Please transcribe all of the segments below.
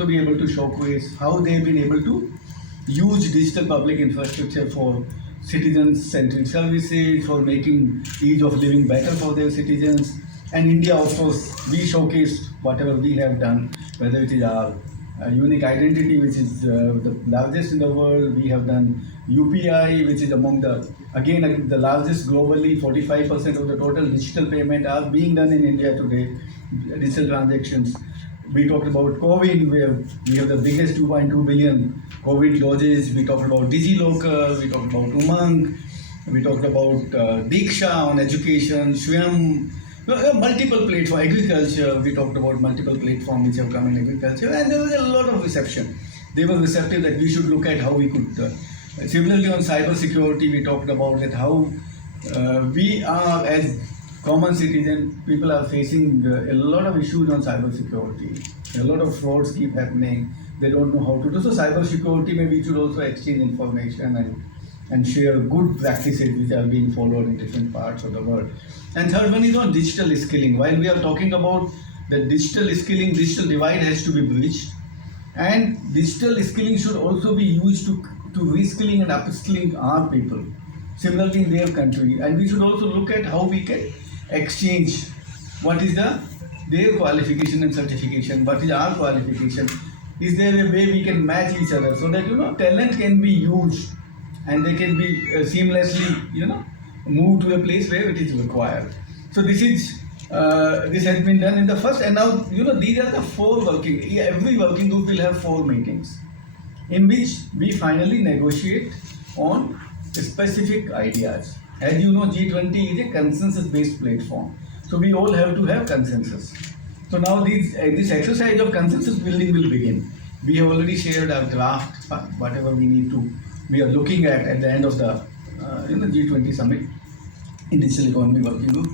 also be able to showcase how they've been able to use digital public infrastructure for citizen-centric services, for making ease of living better for their citizens. And India, of course, we showcased whatever we have done, whether it is our unique identity, which is the largest in the world. We have done UPI, which is among the largest globally. 45% of the total digital payment are being done in India today, digital transactions. We talked about COVID, where we have the biggest 2.2 billion COVID doses. We talked about DigiLocker, we talked about Umang, we talked about Diksha on education, Swayam, multiple platforms, agriculture. We talked about multiple platforms which have come in agriculture, and there was a lot of reception. They were receptive that we should look at how we could. Similarly, on cyber security, we talked about it, how we are as common citizen, people are facing a lot of issues on cyber security. A lot of frauds keep happening. They don't know how to do. So cyber security, maybe we should also exchange information and share good practices which are being followed in different parts of the world. And third one is on digital skilling. While we are talking about the digital skilling, digital divide has to be bridged. And digital skilling should also be used to reskilling and upskilling our people, similarly in their country. And we should also look at how we can exchange what is their qualification and certification, what is our qualification. Is there a way we can match each other so that talent can be used and they can be seamlessly moved to a place where it is required. So this has been done in the first, and now these are the every working group will have 4 meetings in which we finally negotiate on specific ideas. As you know, G20 is a consensus-based platform. So we all have to have consensus. So now this exercise of consensus building will begin. We have already shared our draft, whatever we are looking at the end of the G20 summit in digital economy working group.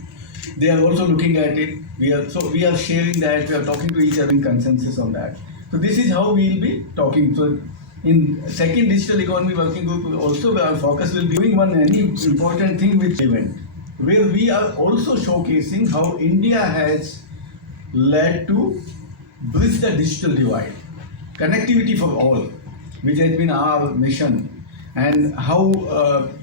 They are also looking at it. We are sharing that. We are talking to each other in consensus on that. So this is how we will be talking. So in second digital economy working group, also our focus will be doing any important thing with event, where we are also showcasing how India has led to bridge the digital divide, connectivity for all, which has been our mission, and how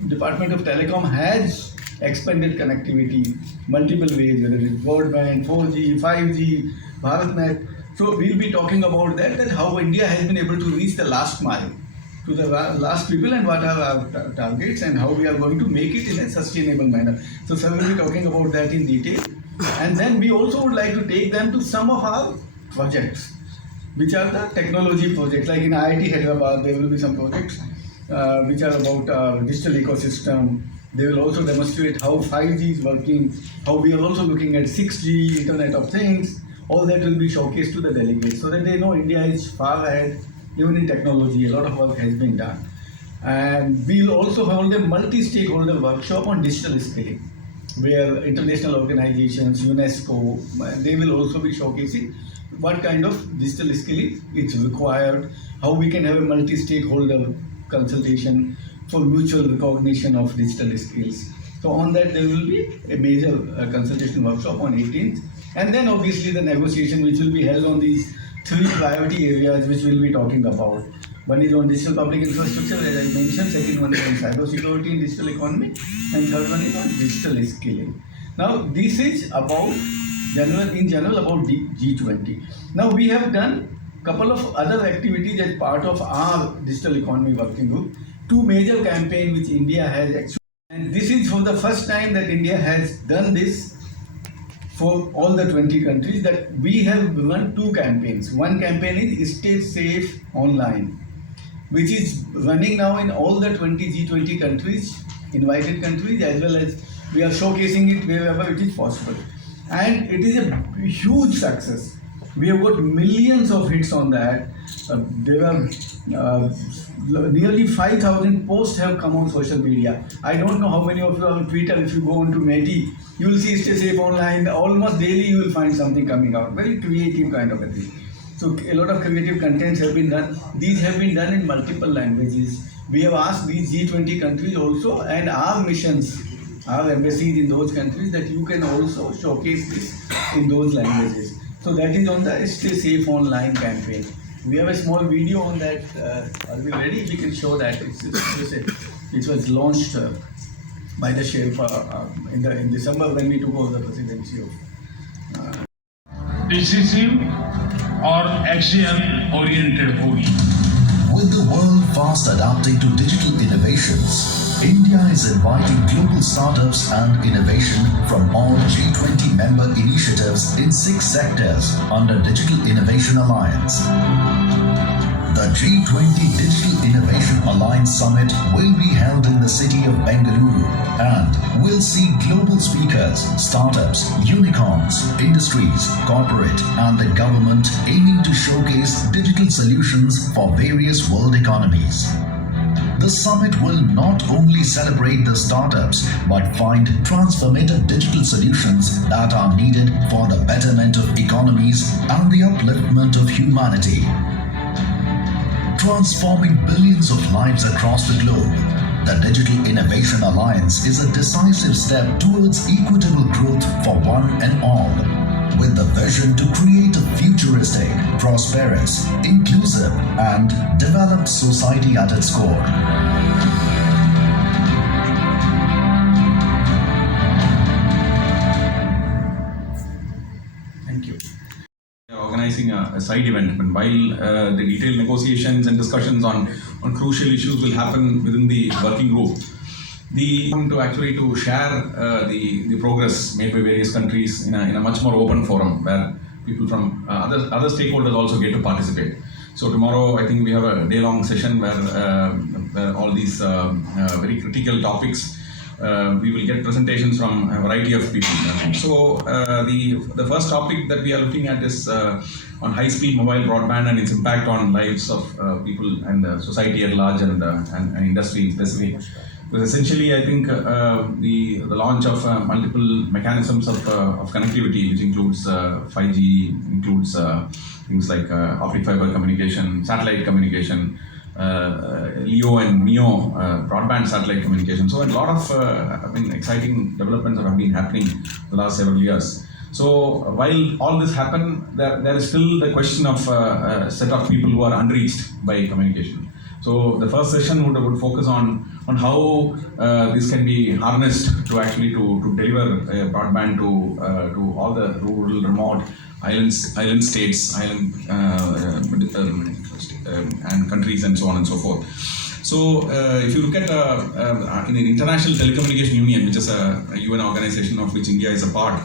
Department of Telecom has expanded connectivity multiple ways, whether it is broadband, 4G, 5G, BharatNet. So we'll be talking about that how India has been able to reach the last mile, to the last people, and what are our targets and how we are going to make it in a sustainable manner. So sir will be talking about that in detail. And then we also would like to take them to some of our projects, which are the technology projects. Like in IIT Hyderabad, there will be some projects which are about digital ecosystem. They will also demonstrate how 5G is working, how we are also looking at 6G, Internet of Things. All that will be showcased to the delegates so that they know India is far ahead, even in technology. A lot of work has been done. And we'll also hold a multi-stakeholder workshop on digital skilling, where international organizations, UNESCO, they will also be showcasing what kind of digital skilling is required, how we can have a multi-stakeholder consultation for mutual recognition of digital skills. So on that there will be a major consultation workshop on 18th. And then obviously the negotiation which will be held on these 3 priority areas which we'll be talking about. One is on digital public infrastructure, as I mentioned. Second one is on cyber security and digital economy. And third one is on digital skilling. Now this is about in general about G20. Now we have done a couple of other activities as part of our digital economy working group. 2 major campaigns which India has actually, and this is for the first time that India has done this for all the 20 countries, that we have run 2 campaigns. One campaign is Stay Safe Online, which is running now in all the 20 G20 countries, invited countries, as well as we are showcasing it wherever it is possible. And it is a huge success. We have got millions of hits on that. There are nearly 5,000 posts have come on social media. I don't know how many of you are on Twitter. If you go on to Meti, you will see Stay Safe Online. Almost daily you will find something coming out. Very creative kind of a thing. So a lot of creative contents have been done. These have been done in multiple languages. We have asked these G20 countries also, and our missions, our embassies in those countries, that you can also showcase this in those languages. So that is on the Stay Safe Online campaign. We have a small video on that. Are we ready? We can show that. It was launched by the Sherpa in December when we took over the presidency of. Decisive और action oriented होगी. With the world fast adapting to digital innovations, India is inviting global startups and innovation from all G20 member initiatives in 6 sectors under Digital Innovation Alliance. The G20 Digital Innovation Alliance Summit will be held in the city of Bengaluru and will see global speakers, startups, unicorns, industries, corporate and the government aiming to showcase digital solutions for various world economies. The summit will not only celebrate the startups but find transformative digital solutions that are needed for the betterment of economies and the upliftment of humanity. Transforming billions of lives across the globe, the Digital Innovation Alliance is a decisive step towards equitable growth for one and all, with the vision to create a futuristic, prosperous, inclusive, and developed society at its core. Thank you. Organizing a side event, and while the detailed negotiations and discussions on crucial issues will happen within the working group, the to actually to share the progress made by various countries in a much more open forum where people from other stakeholders also get to participate. So tomorrow I think we have a day-long session where all these very critical topics we will get presentations from a variety of people. So the first topic that we are looking at is on high-speed mobile broadband and its impact on lives of people and society at large and industry specific. Because essentially, I think the launch of multiple mechanisms of connectivity, which includes 5G, includes things like optic fiber communication, satellite communication, LEO and MEO broadband satellite communication. So a lot of exciting developments have been happening the last several years. So while all this happened, there is still the question of a set of people who are unreached by communication. So the first session would focus on how this can be harnessed to actually to deliver broadband to all the rural, remote island states, and countries and so on and so forth. So if you look at in the International Telecommunication Union, which is a UN organization of which India is a part,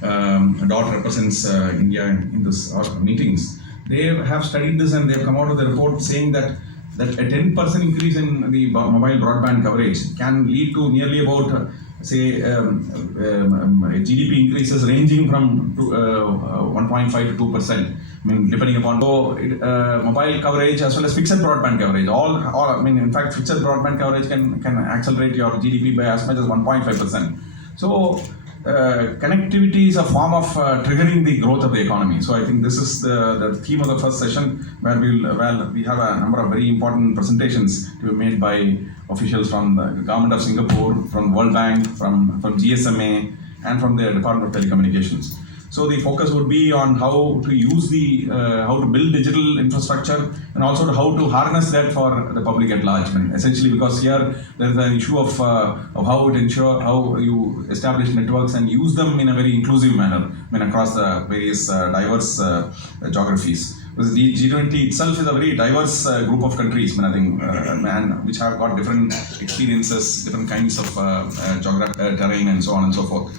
DOT represents India in this meetings. They have studied this and they have come out with a report saying that a 10% increase in the mobile broadband coverage can lead to nearly about GDP increases ranging from 1.5 to 2%. I mean, depending upon mobile coverage as well as fixed broadband coverage. In fact, fixed broadband coverage can accelerate your GDP by as much as 1.5%. So connectivity is a form of triggering the growth of the economy. So I think this is the theme of the first session, where we have a number of very important presentations to be made by officials from the government of Singapore, from World Bank, from GSMA, and from the Department of Telecommunications. So the focus would be on how to use how to build digital infrastructure, and also how to harness that for the public at large. Essentially, because here there is an issue of how you establish networks and use them in a very inclusive manner, across the various diverse geographies. Because the G20 itself is a very diverse group of countries, which have got different experiences, different kinds of terrain, and so on and so forth.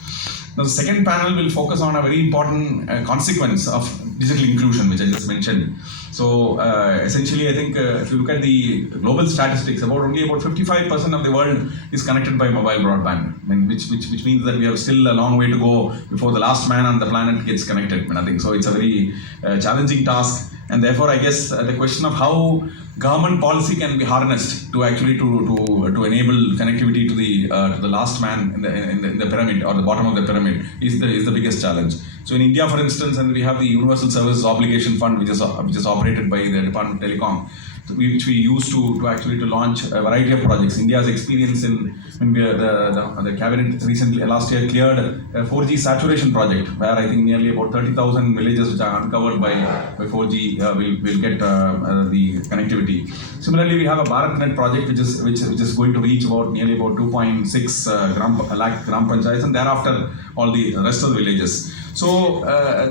Now, the second panel will focus on a very important consequence of digital inclusion, which I just mentioned. So essentially, I think if you look at the global statistics, only about 55% of the world is connected by mobile broadband, which means that we have still a long way to go before the last man on the planet gets connected. So it's a very challenging task, and therefore I guess the question of how government policy can be harnessed to actually to enable connectivity to the last man in the pyramid, or the bottom of the pyramid, is the biggest challenge. So in India, for instance, and we have the Universal Service Obligation Fund, which is operated by the Department of Telecom. which we use to actually to launch a variety of projects. India's experience in the cabinet recently last year cleared a 4G saturation project, where I think nearly about 30,000 villages which are uncovered by 4G will get the connectivity. Similarly, we have a BharatNet project which is going to reach nearly about 2.6 lakh gram panchayats, and thereafter all the rest of the villages. So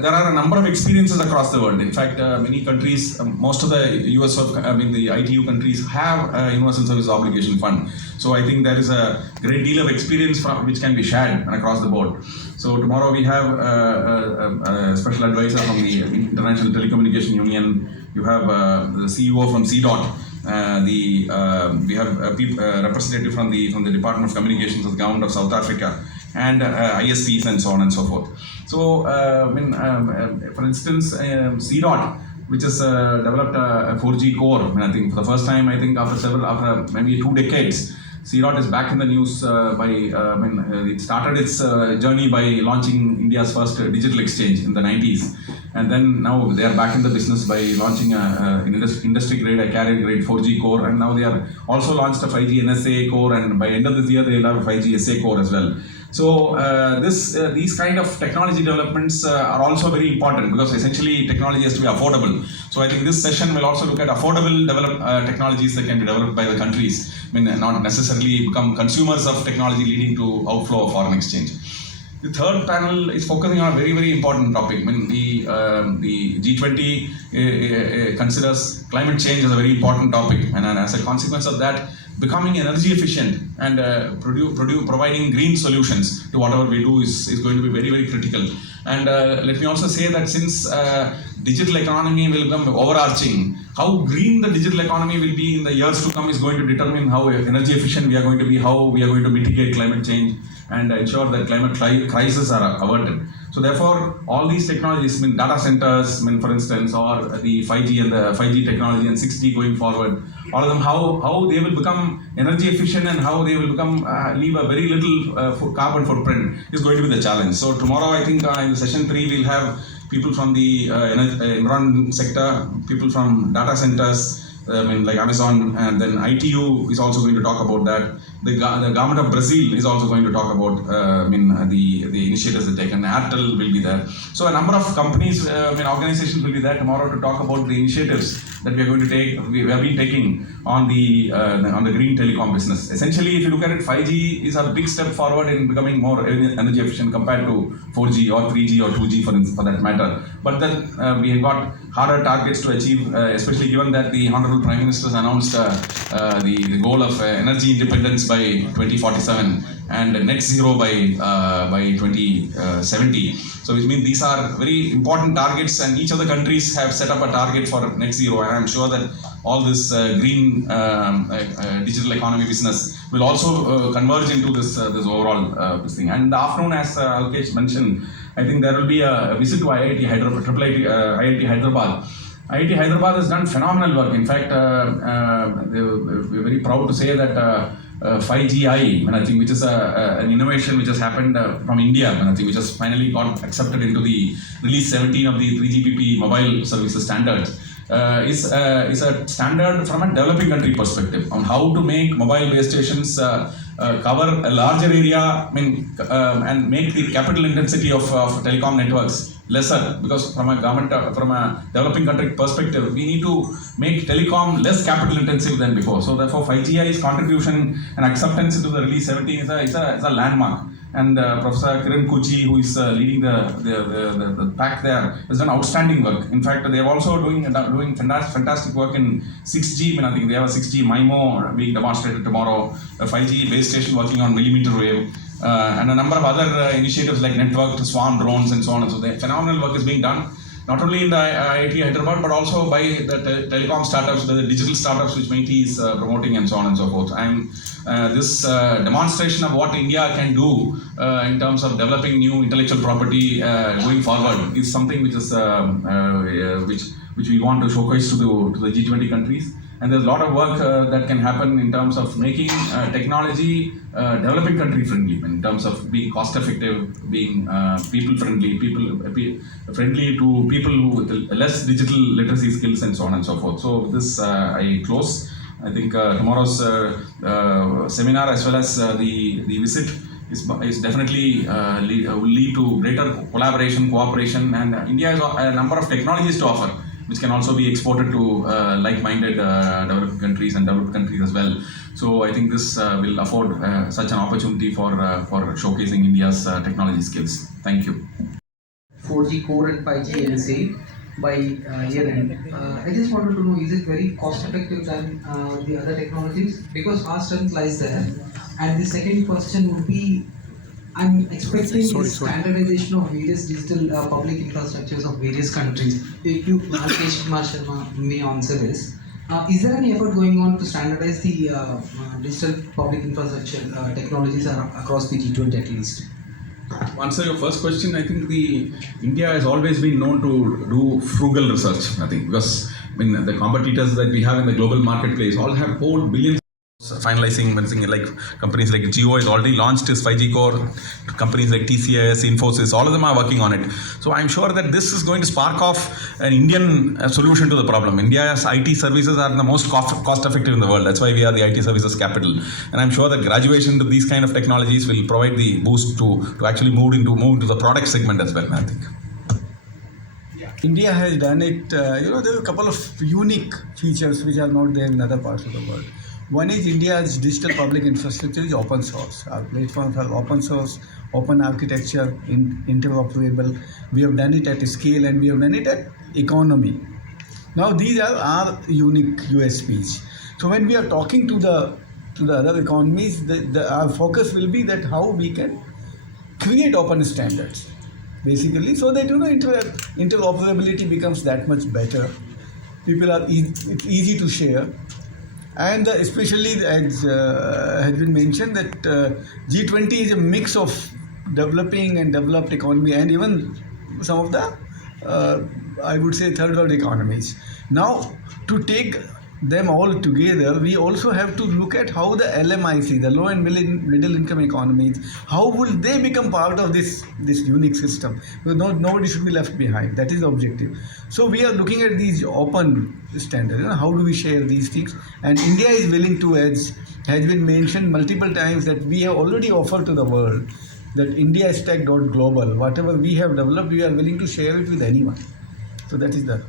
there are a number of experiences across the world. In fact, many countries, most of the the ITU countries have a Universal Service Obligation Fund. So I think there is a great deal of experience which can be shared across the board. So tomorrow we have a special advisor from the International Telecommunication Union. You have the CEO from CDOT. We have a representative from the Department of Communications of the Government of South Africa, and ISPs and so on and so forth. So, for instance, CDOT, which has developed a 4G core, I think for the first time, after maybe 2 decades, CDOT is back in the news it started its journey by launching India's first digital exchange in the 90s. And then now they are back in the business by launching an industry-grade, a carrier-grade 4G core, and now they are also launched a 5G NSA core, and by end of this year they will have a 5G SA core as well. So these kind of technology developments are also very important, because essentially technology has to be affordable. So I think this session will also look at affordable technologies that can be developed by the countries, not necessarily become consumers of technology, leading to outflow of foreign exchange. The third panel is focusing on a very, very important topic. The G-20 considers climate change as a very important topic, and as a consequence of that, becoming energy efficient and providing green solutions to whatever we do is going to be very, very critical. And let me also say that since digital economy will become overarching, how green the digital economy will be in the years to come is going to determine how energy efficient we are going to be, how we are going to mitigate climate change and ensure that climate crises are averted. So therefore, all these technologies, data centers, for instance, or the 5G and the 5G technology and 6G going forward, all of them, how they will become energy efficient and how they will become leave a very little carbon footprint is going to be the challenge. So tomorrow, I think in session 3, we'll have people from the environment sector, people from data centers, like Amazon, and then ITU is also going to talk about that. The government of Brazil is also going to talk about the initiatives they take, and Airtel will be there. So a number of companies, organizations will be there tomorrow to talk about the initiatives that we are going to take. We have been taking on the green telecom business. Essentially, if you look at it, 5G is a big step forward in becoming more energy efficient compared to 4G or 3G or 2G for that matter. But then we have got harder targets to achieve, especially given that the Honorable Prime Minister has announced the goal of energy independence by 2047 and net zero by 2070. So which means these are very important targets, and each of the countries have set up a target for net zero. And I'm sure that all this green digital economy business will also converge into this overall this thing. And in the afternoon, as Alkesh mentioned, I think there will be a visit to IIT Hyderabad. IIT Hyderabad. IIT Hyderabad has done phenomenal work. In fact, we're very proud to say that 5GI, I think, which is an innovation which has happened from India, I think, which has finally got accepted into the release 17 of the 3GPP mobile services standards, is a standard from a developing country perspective on how to make mobile base stations cover a larger area, and make the capital intensity of telecom networks lesser, because from a developing country perspective, we need to make telecom less capital intensive than before. So therefore, 5GI's contribution and acceptance into the release 17 is a landmark. And Professor Kiran Kuchi, who is leading the pack there, has done outstanding work. In fact, they are also doing fantastic work in 6G. I think they have a 6G MIMO being demonstrated tomorrow, a 5G base station working on millimeter wave, and a number of other initiatives like networked swarm drones and so on. And so the phenomenal work is being done, not only in the IIT Hyderabad, but also by the telecom startups, the digital startups which MIT is promoting, and so on and so forth. And this demonstration of what India can do in terms of developing new intellectual property going forward is something which is which we want to showcase to the G20 countries. and there's a lot of work that can happen in terms of making technology developing country friendly, in terms of being cost effective, being people friendly, friendly to people with less digital literacy skills and so on and so forth. So this I close. I think tomorrow's seminar as well as the visit is definitely will lead to greater collaboration, cooperation, and India has a number of technologies to offer, which can also be exported to like-minded developed countries and developed countries as well. So I think this will afford such an opportunity for showcasing India's technology skills. Thank you. 4G core and 5G NSA by year end. I just wanted to know, is it very cost effective than the other technologies? Because our strength lies there. And the second question would be, I'm expecting standardization of various digital public infrastructures of various countries. If you, Alkesh, Kumar, Sarma may answer this. Is there any effort going on to standardize the digital public infrastructure technologies across the G20 at least? To answer your first question, I think India has always been known to do frugal research. I think because the competitors that we have in the global marketplace all have poured billions. Finalizing, like companies like Jio has already launched its 5G core. Companies like TCS, Infosys, all of them are working on it. So I'm sure that this is going to spark off an Indian solution to the problem. India's IT services are the most cost effective in the world. That's why we are the IT services capital. And I'm sure that graduation to these kind of technologies will provide the boost to actually move into the product segment as well, I think. India has done it, there are a couple of unique features which are not there in other parts of the world. One is India's digital public infrastructure is open source. Our platforms are open source, open architecture, interoperable. We have done it at scale and we have done it at economy. Now these are our unique USPs. So when we are talking to the other economies, our focus will be that how we can create open standards, basically, so that interoperability becomes that much better. People are it's easy to share. And especially as has been mentioned that G20 is a mix of developing and developed economy and even some of the I would say third world economies. Now to take them all together, we also have to look at how the LMIC, the low and middle income economies, how will they become part of this unique system? Because nobody should be left behind. That is the objective. So we are looking at these open standards. How do we share these things? And India is willing to, as has been mentioned multiple times, that we have already offered to the world that India Stack global. Whatever we have developed, we are willing to share it with anyone. So that is the.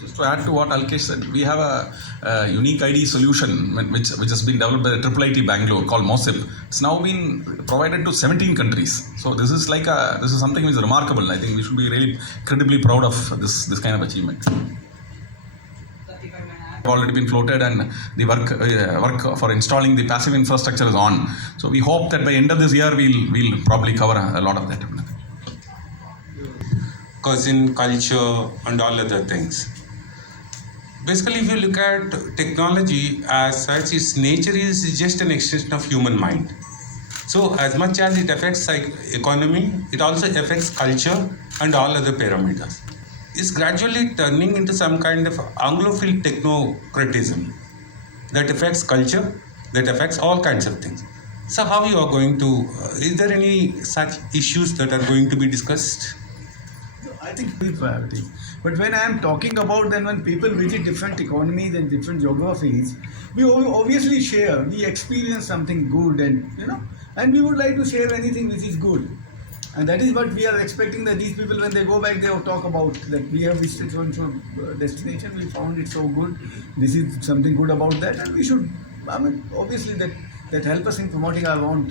Just to add to what Alkesh said, we have a unique ID solution which has been developed by the IIIT Bangalore called MOSIP. It's now been provided to 17 countries. So this is something which is remarkable. I think we should be really incredibly proud of this kind of achievement. Already been floated and the work for installing the passive infrastructure is on. So we hope that by end of this year we'll probably cover a lot of that. Cousin culture and all other things. Basically, if you look at technology as such, its nature is just an extension of human mind. So as much as it affects economy, it also affects culture and all other parameters. It's gradually turning into some kind of Anglophile technocratism that affects culture, that affects all kinds of things. So how you are going to, is there any such issues that are going to be discussed? I think priority. But when I am talking about then when people visit different economies and different geographies, we obviously share. We experience something good and we would like to share anything which is good. And that is what we are expecting, that these people when they go back they will talk about that we have visited so destination, we found it so good. This is something good about that, and we should, obviously that help us in promoting our own,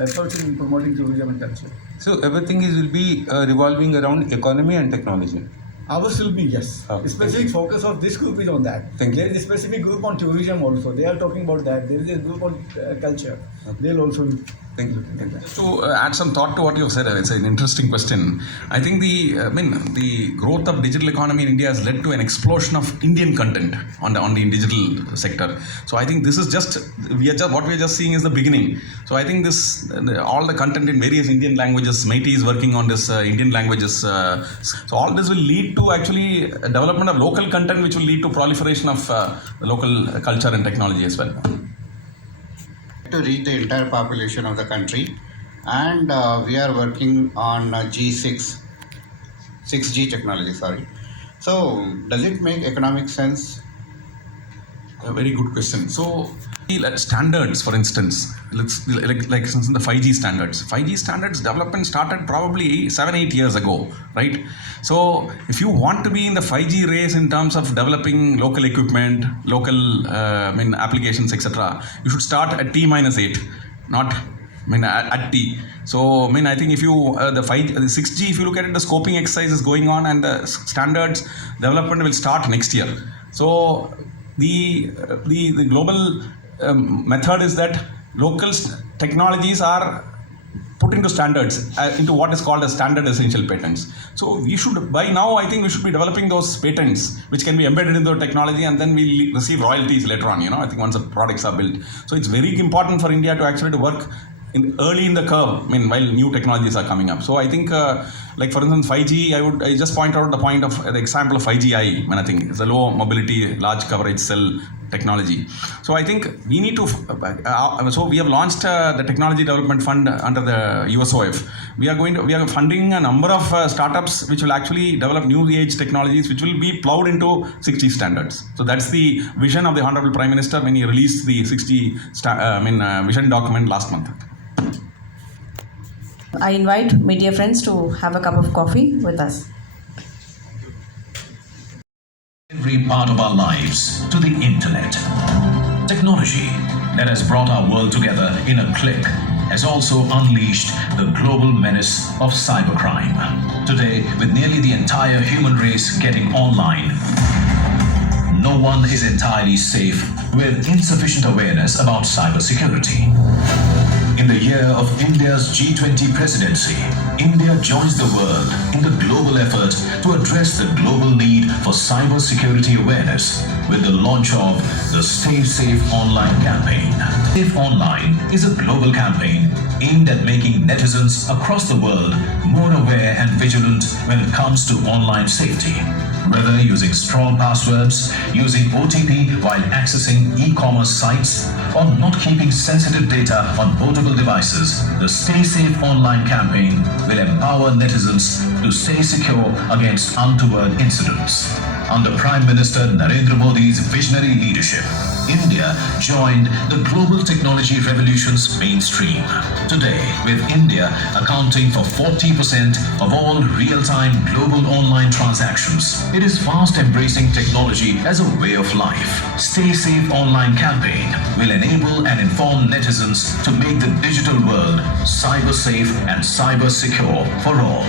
efforts in promoting tourism and culture. So everything will be revolving around economy and technology. Ours will be, yes. Okay. Specific focus of this group is on that. There is a specific group on tourism also. They are talking about that. There is a group on culture. They'll also Thank you. Just to add some thought to what you've said, it's an interesting question. I think the growth of digital economy in India has led to an explosion of Indian content on the digital sector. So I think this is what we are just seeing is the beginning. So I think all the content in various Indian languages, MeitY is working on this Indian languages. So all this will lead to actually development of local content, which will lead to proliferation of local culture and technology as well. To reach the entire population of the country, and we are working on G6 6G technology. So does it make economic sense? A very good question. So, standards, for instance, like since the 5G standards. 5G standards development started probably 7-8 years ago, right? So, if you want to be in the 5G race in terms of developing local equipment, local applications, etc., you should start at T-8, not at T. So, I think if you the 6G, if you look at it, the scoping exercise is going on, and the standards development will start next year. So, the global method is that local technologies are put into standards, into what is called as standard essential patents. So we should, by now, I think we should be developing those patents which can be embedded into the technology, and then we receive royalties later on, I think once the products are built. So it's very important for India to actually work early in the curve, while new technologies are coming up. So I think, like for instance, 5G, I just point out the example of 5GI. I think it's a low mobility, large coverage cell technology. So I think we need to, so we have launched the Technology Development Fund under the USOF. We are funding a number of startups which will actually develop new age technologies which will be plowed into 6G standards. So that's the vision of the Honorable Prime Minister when he released the 6G vision document last month. I invite media friends to have a cup of coffee with us. Every part of our lives to the internet. Technology that has brought our world together in a click has also unleashed the global menace of cybercrime. Today, with nearly the entire human race getting online, no one is entirely safe with insufficient awareness about cybersecurity. In the year of India's G20 presidency, India joins the world in the global effort to address the global need for cybersecurity awareness with the launch of the Stay Safe Online campaign. Safe Online is a global campaign aimed at making netizens across the world more aware and vigilant when it comes to online safety. Whether using strong passwords, using OTP while accessing e-commerce sites, or not keeping sensitive data on portable devices, the Stay Safe Online campaign will empower netizens to stay secure against untoward incidents. Under Prime Minister Narendra Modi's visionary leadership, India joined the global technology revolution's mainstream. Today, with India accounting for 40% of all real-time global online transactions, it is fast embracing technology as a way of life. Stay Safe Online campaign will enable and inform netizens to make the digital world cyber safe and cyber secure for all.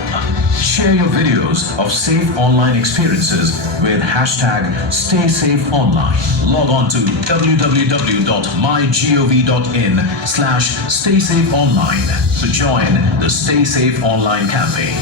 Share your videos of safe online experiences with hashtag StaySafeOnline. Log on to www.mygov.in/StaySafeOnline to join the Stay Safe Online campaign.